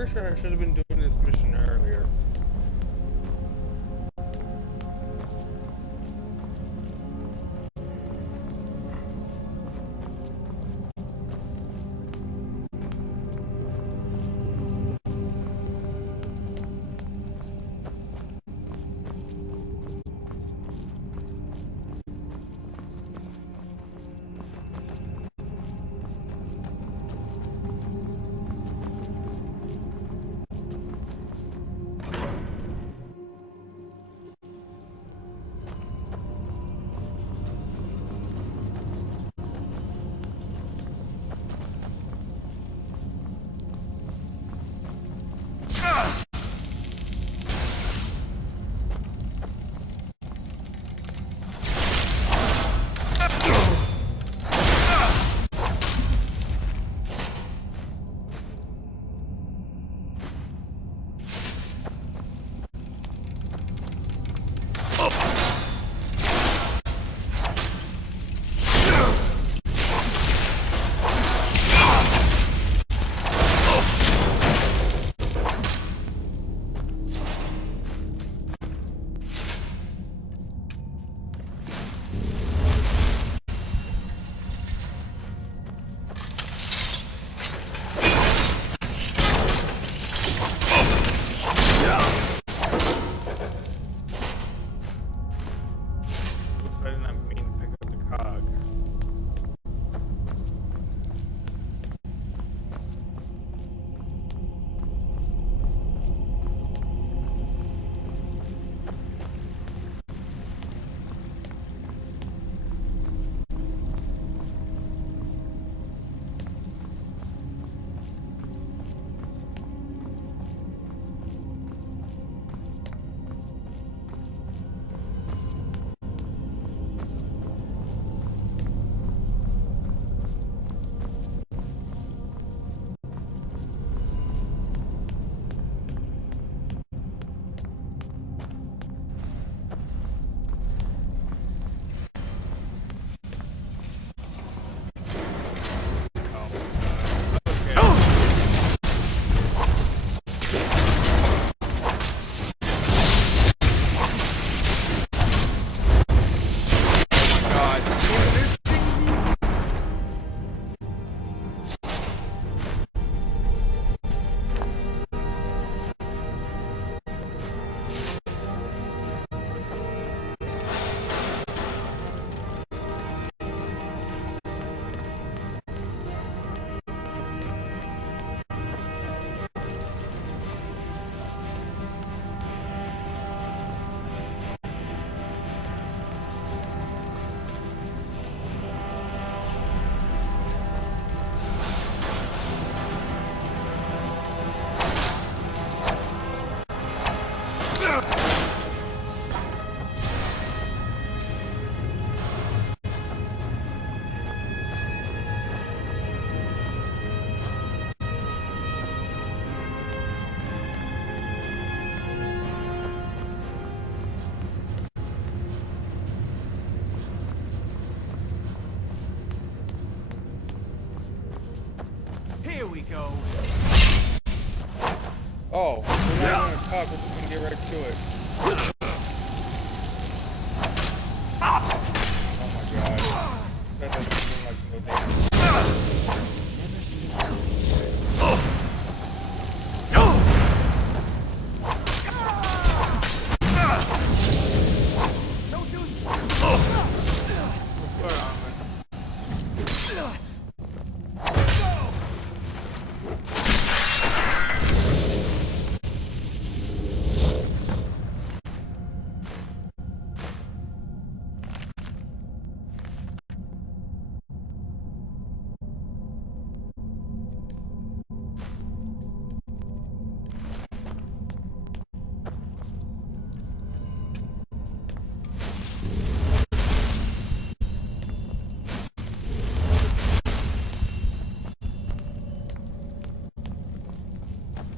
Pretty sure I should have been doing this mission earlier. Here we go. Oh, we're not going to talk, we're just going to get right to it. Oh my god. That doesn't seem like no damage.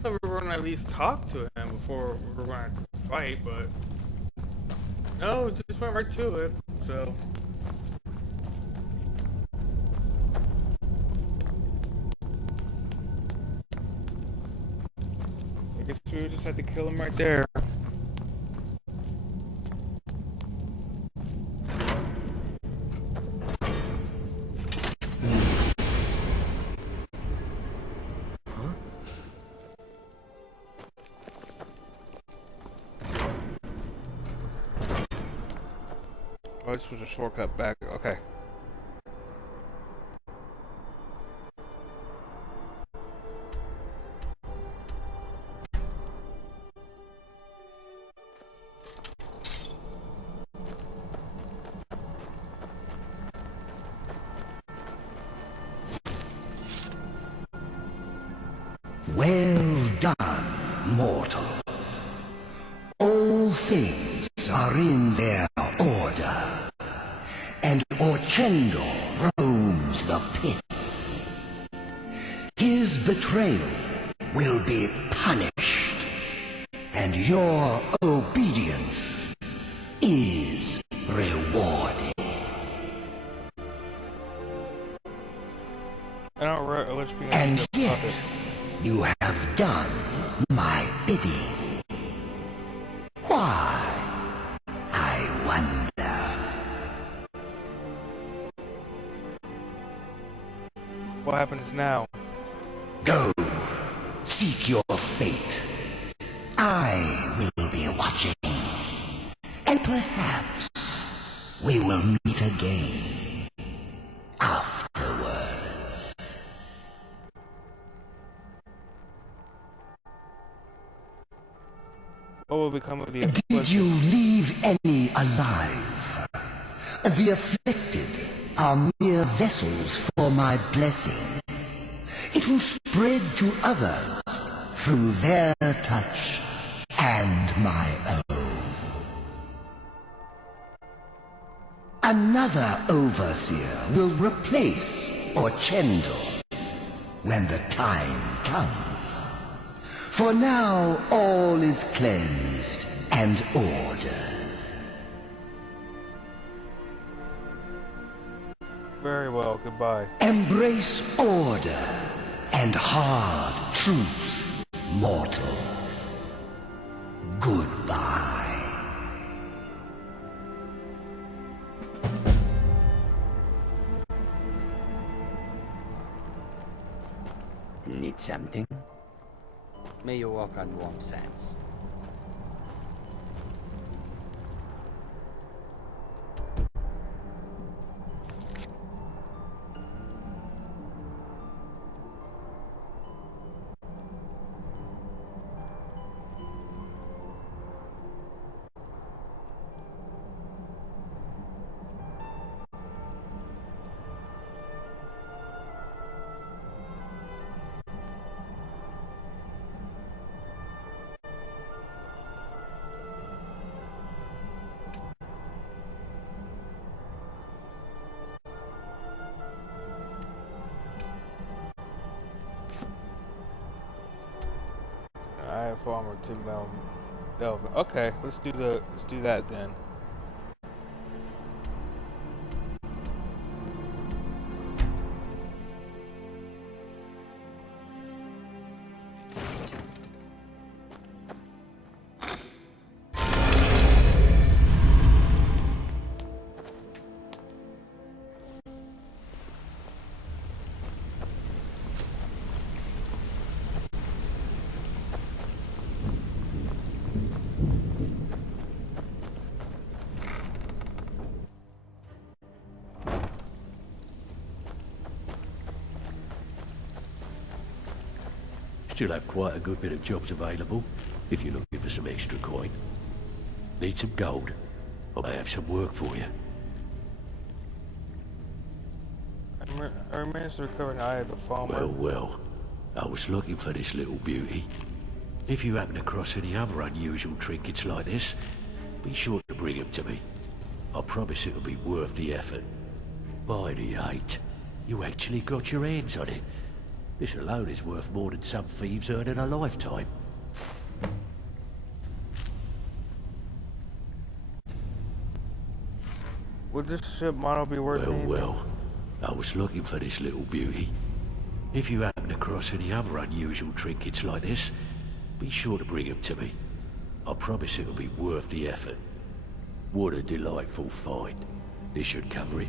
We were going to at least talk to him before we were going to fight, but no, it just went right to it, so. I guess we just had to kill him right there. Oh, this was a shortcut back. Okay. Well done, mortal. All things are in their order, and Orchendor roams the pits. His betrayal will be punished, and your obedience is rewarded. And yet, you have done my bidding. Why? I wonder. What happens now? Go, seek your fate. I will be watching. And perhaps we will meet again afterwards. What will become of the Did you leave any alive? The afflicted are mere vessels for my blessing. It will spread to others through their touch and my own. Another overseer will replace Orchendor when the time comes. For now, all is cleansed and ordered. Very well, goodbye. Embrace order and hard truth, mortal. Goodbye. Need something? May you walk on warm sands. I have farmer to Delvin. Okay, let's do that then. Still have quite a good bit of jobs available, if you're looking for some extra coin. Need some gold? I may have some work for you. I managed to recover an eye of the farmer. Well, I was looking for this little beauty. If you happen across any other unusual trinkets like this, be sure to bring them to me. I promise it'll be worth the effort. By the 8, you actually got your hands on it. This alone is worth more than some thieves earn in a lifetime. Would this ship model be worth anything? Well, I was looking for this little beauty. If you happen across any other unusual trinkets like this, Be sure to bring him to me. I promise it'll be worth the effort. What a delightful find. This should cover it.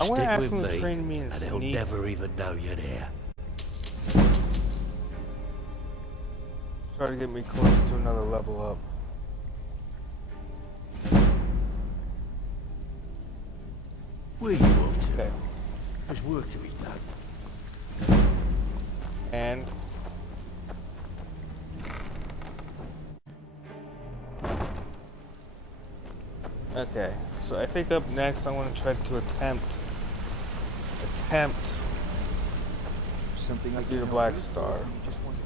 I want to Stick ask with him to me, train me in and they'll sneak. never even know you're there. Try to get me closer to another level up. Where you off to? Okay. There's work to be done. And okay, so I think up next I want to try to attempt Something I to get a can black help with, star. or you just want to-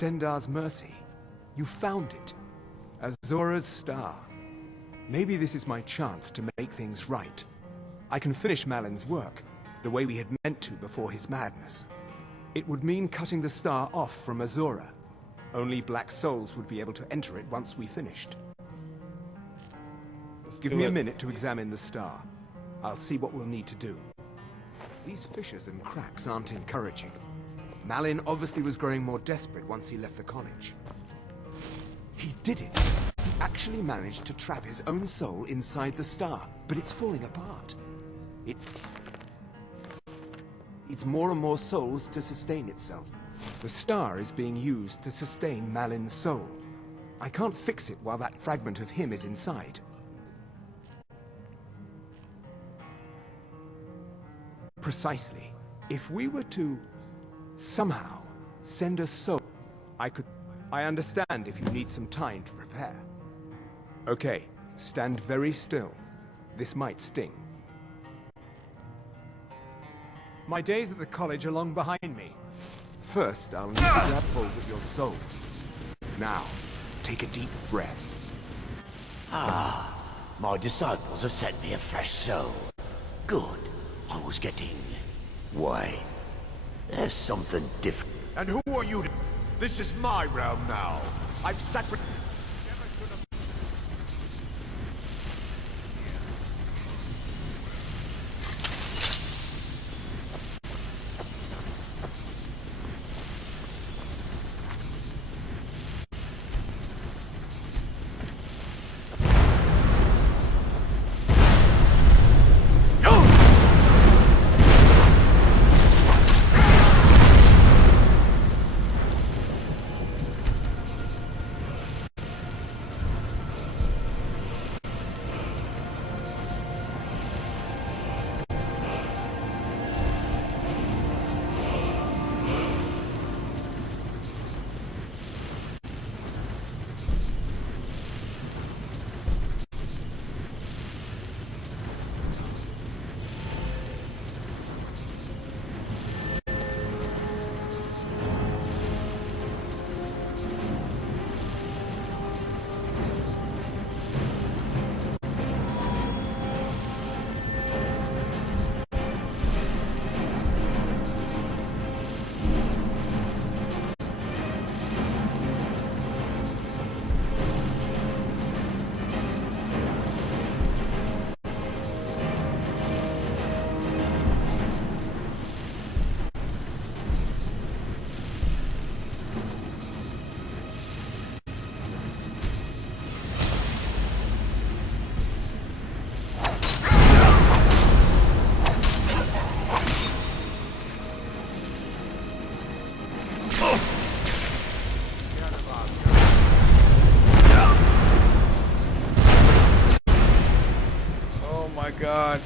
Stendar's Mercy. You found it. Azora's Star. Maybe this is my chance to make things right. I can finish Malin's work, the way we had meant to before his madness. It would mean cutting the star off from Azora. Only Black Souls would be able to enter it once we finished. Give me a minute to examine the star. I'll see what we'll need to do. These fissures and cracks aren't encouraging. Malin obviously was growing more desperate once he left the college. He did it! He actually managed to trap his own soul inside the star, but it's falling apart. It needs more and more souls to sustain itself. The star is being used to sustain Malin's soul. I can't fix it while that fragment of him is inside. Precisely. If we were to somehow send a soul, I understand if you need some time to prepare. Okay, stand very still. This might sting. My days at the college are long behind me. First, I'll need to grab hold of your soul. Now, take a deep breath. My disciples have sent me a fresh soul. Good. I was getting... Wait. There's something different. And who are you? This is my realm now. I've sacrificed... oh my god.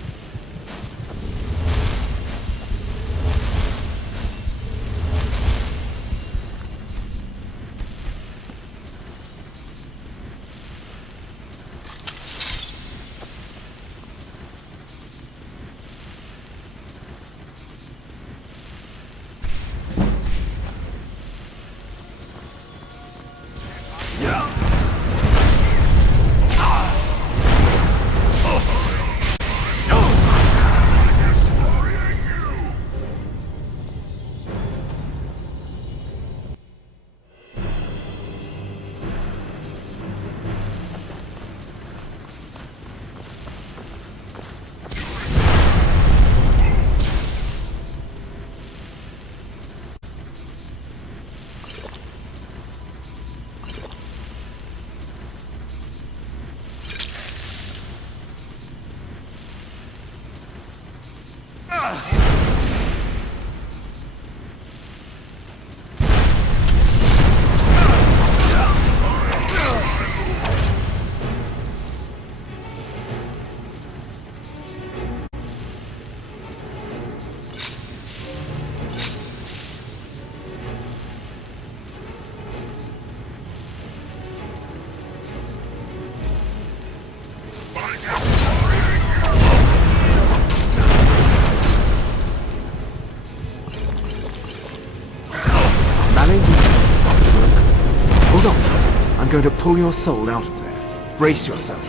Hold on. I'm going to pull your soul out of there. Brace yourself.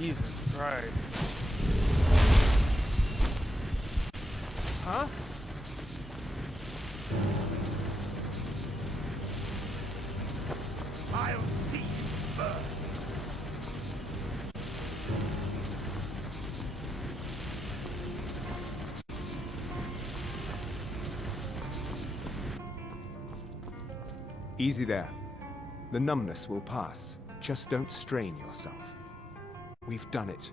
Jesus Christ. Huh? I'll see you first. Easy there. The numbness will pass. Just don't strain yourself. We've done it.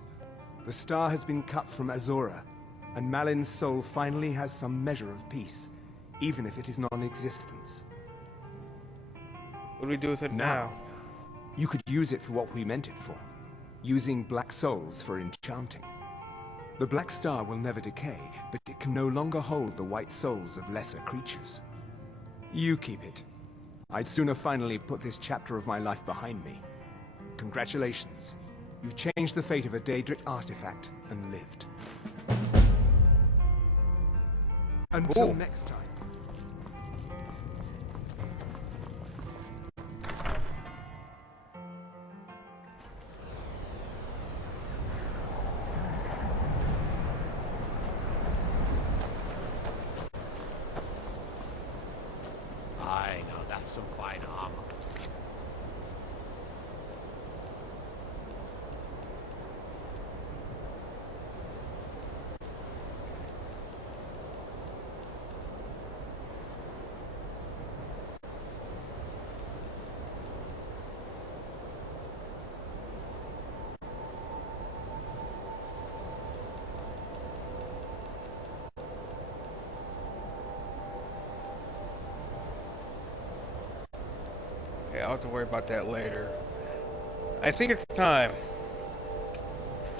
The star has been cut from Azora, and Malin's soul finally has some measure of peace, even if it is non-existence. What do we do with it now? You could use it for what we meant it for, using black souls for enchanting. The black star will never decay, but it can no longer hold the white souls of lesser creatures. You keep it. I'd sooner finally put this chapter of my life behind me. Congratulations. You've changed the fate of a Daedric artifact and lived. Until Cool. next time. I know, that's some fine armor. Okay, I'll have to worry about that later. I think it's time.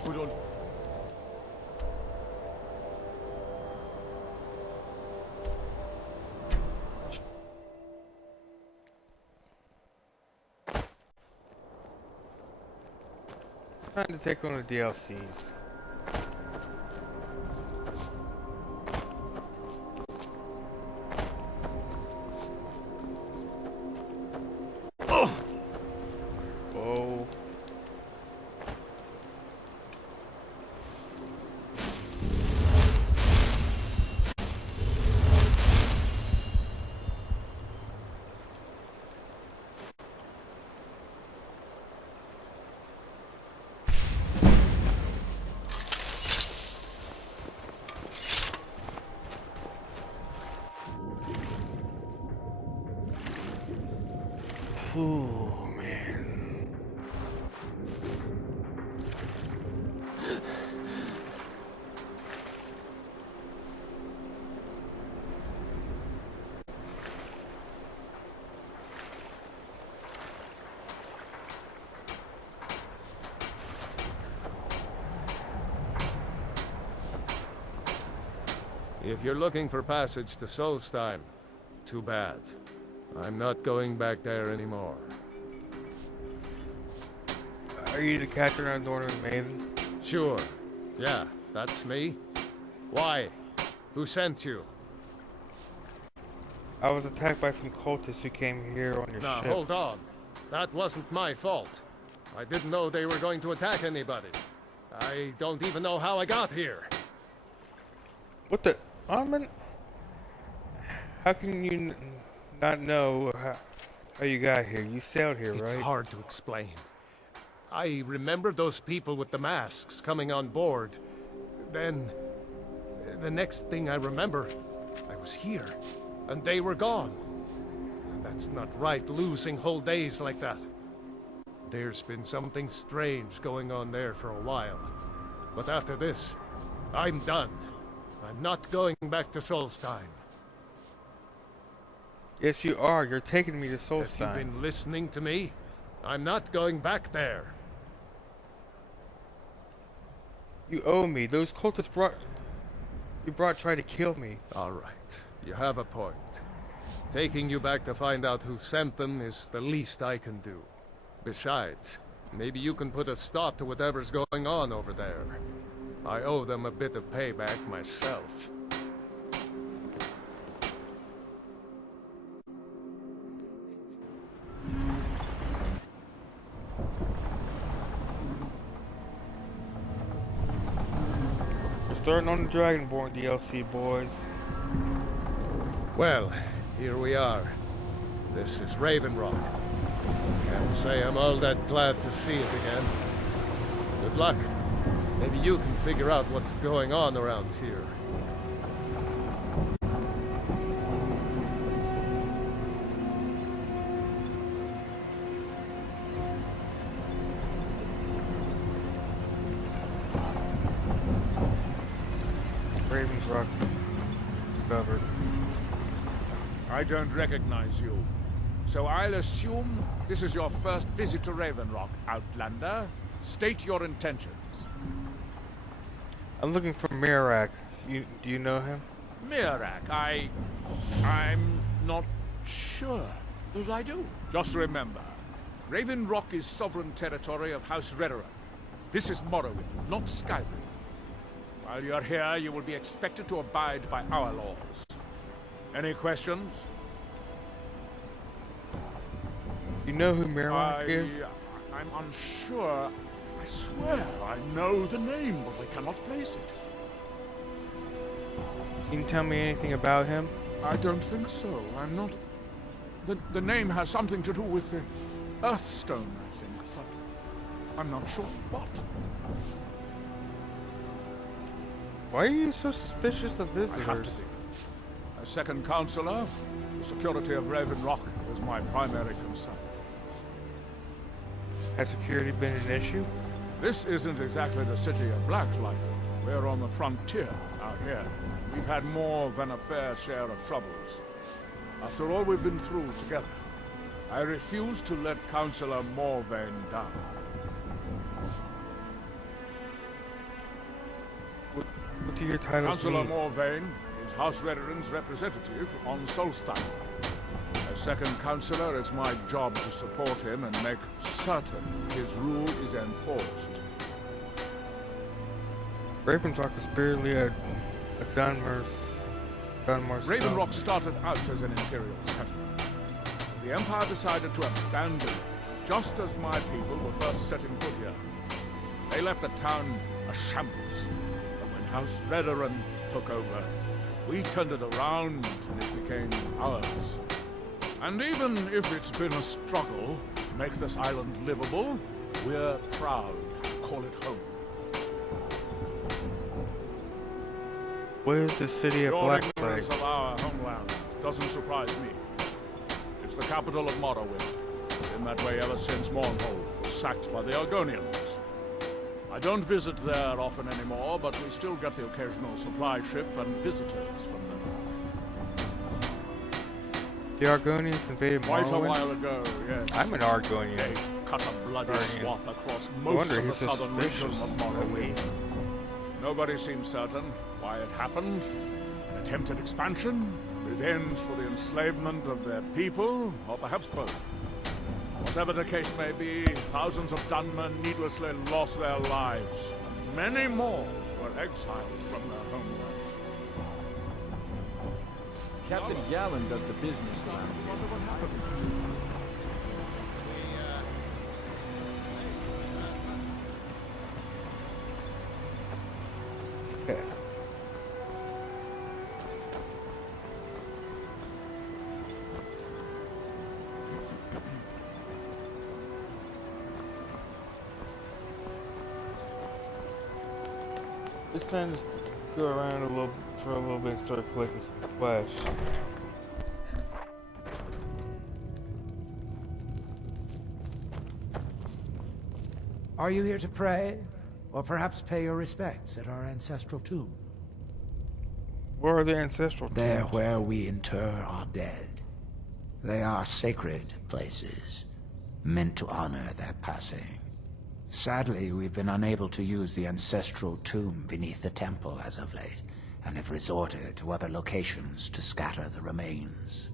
Good on. It's time to take on the DLCs. Whoa. Ooh, man. If you're looking for passage to Solstheim, too bad. I'm not going back there anymore. Are you the captain on Dornan Maiden? Sure. Yeah, that's me. Why? Who sent you? I was attacked by some cultists who came here on your Now, ship. hold on. That wasn't my fault. I didn't know they were going to attack anybody. I don't even know how I got here. What the? Armin? How can you not know how you got here? You sailed here, It's right? hard to explain. I remember those people with the masks coming on board. Then, the next thing I remember, I was here, and they were gone. That's not right, losing whole days like that. There's been something strange going on there for a while. But after this, I'm done. I'm not going back to Solstheim. Yes, you are. You're taking me to Have you Solstheim. been listening to me? I'm not going back there. You owe me. Those cultists tried to kill me. All right, you have a point. Taking you back to find out who sent them is the least I can do. Besides, maybe you can put a stop to whatever's going on over there. I owe them a bit of payback myself. We're starting on the Dragonborn DLC, boys. Well, here we are. This is Raven Rock. Can't say I'm all that glad to see it again. Good luck. Maybe you can figure out what's going on around here. Raven's Rock discovered. I don't recognize you. So I'll assume this is your first visit to Raven Rock, Outlander. State your intentions. I'm looking for Mirak. Do you know him? Mirak, I'm not sure that I do. Just remember, Raven Rock is sovereign territory of House Redoran. This is Morrowind, not Skyrim. While you're here, you will be expected to abide by our laws. Any questions? You know who Mirak is? I'm unsure. I swear I know the name, but I cannot place it. Can you tell me anything about him? I don't think so. I'm not... The name has something to do with the Earthstone, I think, but I'm not sure what. Why are you so suspicious of I visitors? have to be. As second counselor, the security of Raven Rock is my primary concern. Has security been an issue? This isn't exactly the city of Blacklight. We're on the frontier out here. We've had more than a fair share of troubles. After all we've been through together, I refuse to let Councillor Morvain down. What do your titles Councillor mean? Morvain is House Redoran's representative on Solstheim. As second councillor, it's my job to support him and make certain his rule is enforced. Raven Rock is barely a Dunmer's Raven Rock started out as an imperial settlement. The Empire decided to abandon it, just as my people were first setting foot here. They left the town a shambles. But when House Redoran took over, we turned it around and it became ours. And even if it's been a struggle to make this island livable, we're proud to call it home. Where is the city of Your Blacklight? ignorance of our homeland doesn't surprise me. It's the capital of Morrowind. Been that way ever since Mournhold was sacked by the Argonians. I don't visit there often anymore, but we still get the occasional supply ship and visitors from them. The Argonians invaded Quite a Morrowind? while ago, yes. I'm an Argonian. They cut a bloody Guardian. swath across No most wonder of the he's southern region suspicious of Morrowind. Nobody seems certain why it happened. An attempted expansion, revenge for the enslavement of their people, or perhaps both. Whatever the case may be, thousands of Dunmen needlessly lost their lives, and many more were exiled from their homeland. Captain Gallen does the business I around here. wonder what happened to them. Okay. It's time to go around for a little bit and start collecting some flesh. Are you here to pray? Or perhaps pay your respects at our ancestral tomb? Where are the ancestral There tombs? where we inter our dead. They are sacred places. meant to honor their passing. Sadly, we've been unable to use the ancestral tomb beneath the temple as of late, and have resorted to other locations to scatter the remains.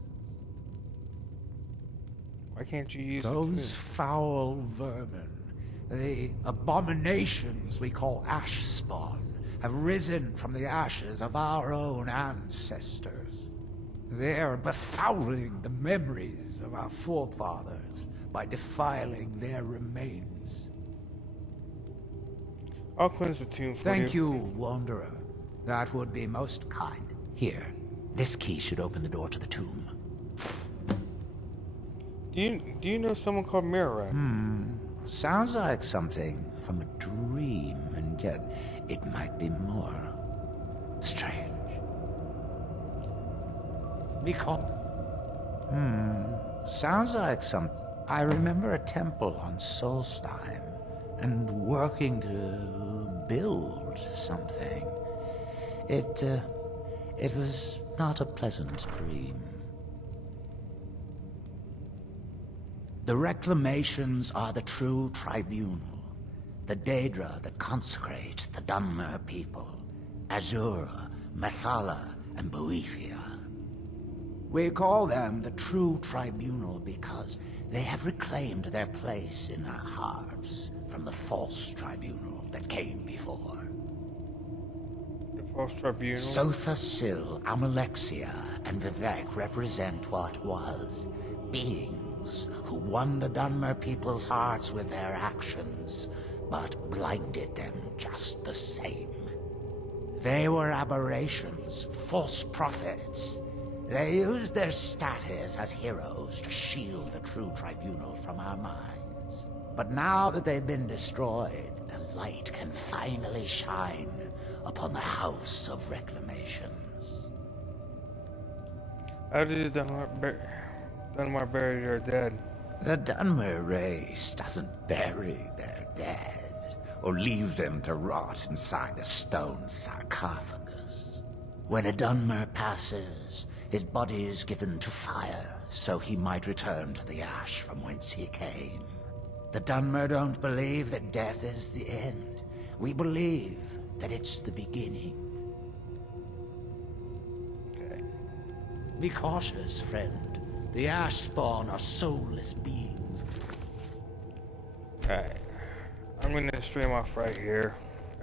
Why can't you use Those foul vermin, the abominations we call ash spawn, have risen from the ashes of our own ancestors. They're befouling the memories of our forefathers by defiling their remains. I'll cleanse the tomb for Thank you, Wanderer. That would be most kind. Here, this key should open the door to the tomb. Do you know someone called Mira? Sounds like something from a dream, and yet it might be more strange. Because... sounds like some... I remember a temple on Solstheim, and working to build something. It was not a pleasant dream. The reclamations are the true tribunal, the Daedra that consecrate the Dunmer people, Azura, Methala, and Boethia. We call them the true tribunal because they have reclaimed their place in our hearts from the false tribunal that came before. The false tribunal? Sotha Sil, Amalexia, and Vivek represent what was beings who won the Dunmer people's hearts with their actions, but blinded them just the same. They were aberrations, false prophets. They used their status as heroes to shield the true tribunal from our minds. But now that they've been destroyed, the light can finally shine upon the House of Reclamations. How did the Dunmer bury their dead? The Dunmer race doesn't bury their dead, or leave them to rot inside a stone sarcophagus. When a Dunmer passes, his body is given to fire, so he might return to the ash from whence he came. The Dunmer don't believe that death is the end. We believe that it's the beginning. Okay. Be cautious, friend. The ash spawn are soulless beings. Alright. I'm gonna stream off right here.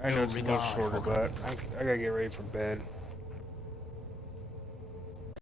I know it's a little shorter, but I gotta get ready for bed.